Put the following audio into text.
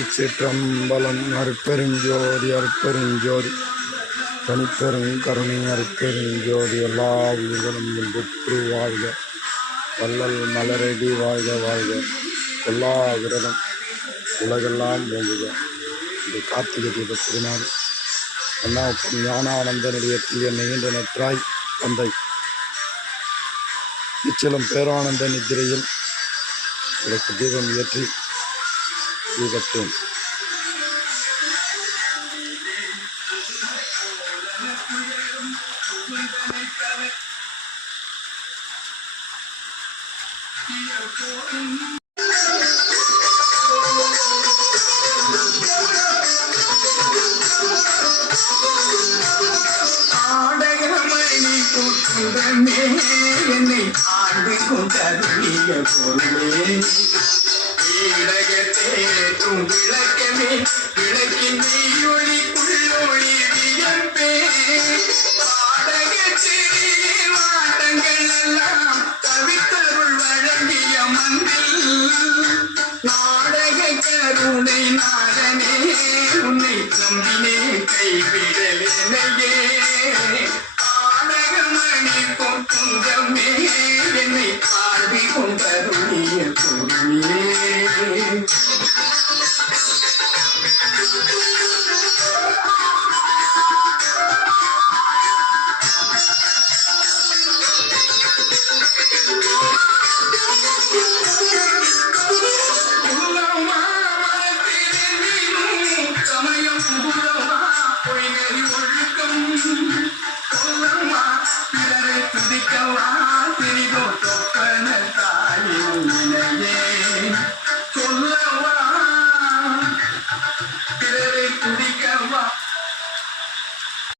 இச்சிற்றம்பலம் அருட்பெருஞ்சோதி அருட்பெருஞ்சோதி. தனிப்பெரும் கருணை அருட்பெருஞ்சோதி எல்லா உயிர்களும் புற்று வாழ்க. வள்ளல் மலரடி வாழ்க வாழ்க. எல்லா விரதம் உலகெல்லாம் ஓங்குக இது கார்த்திகை தீப திருநாள். அண்ணாவுக்கும் ஞானானந்தனுடைய தீய என்னை நற்றாய் தந்தை. நிச்சலம் பேரானந்த நித்திரையில் இதற்கு தீபம் ஏற்றி தீபத்தோம் ஆடகமணி கூட்டுடனே என்னை ஆண்டு கொண்டருளிய பொருளே உலகத்தே தூம் விளக்கமே. விளக்கின் மெய்யொளி புள்ளொளி வியப்பே பாடக சிறிய வாட்டங்கள் எல்லாம் கவித்தருள் வழங்கிய மந்தில் நாடக கருணை நாடனே உன்னை நம்பினே கைவிடலேனையே